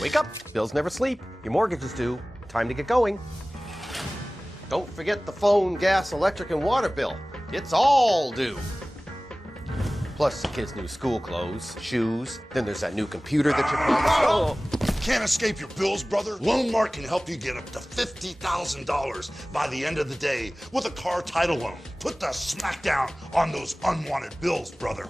Wake up, bills never sleep. Your mortgage is due. Time to get going. Don't forget the phone, gas, electric, and water bill. It's all due. Plus the kids' new school clothes, shoes. Then there's that new computer that you promised. Can't escape your bills, brother? Loanmark can help you get up to $50,000 by the end of the day with a car title loan. Put the smack down on those unwanted bills, brother.